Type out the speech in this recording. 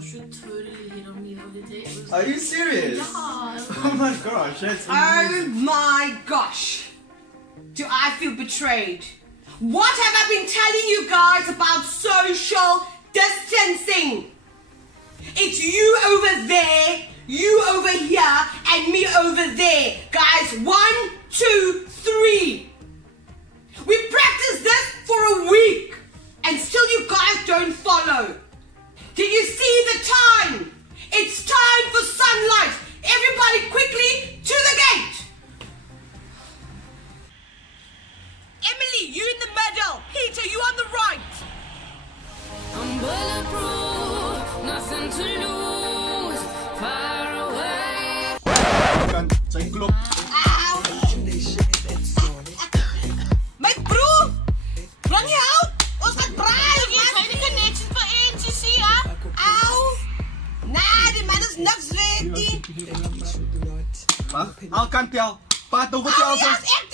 Joshua totally hit on me the other day. Are you serious? Yeah. Oh my gosh, that's Oh amazing. my gosh. Do I feel betrayed? What have I been telling you guys about social distancing? It's you over there, you over here, and me over there. Guys, 1, 2, 3. We practiced this for a week, and still you guys don't follow. Did you see the time? It's time for sunlight. Everybody quickly to the gate. Emily, you in the middle. Peter, you on the right. I'm bulletproof, nothing to lose, far away. Ow! My broer! Bring je out? Ons gaat braai, man! Zijn die connections voor eentje, zie je? Au! Nah, die man is niks ready. Al kan tel. Pato, vertel Oh, ze. ja, echt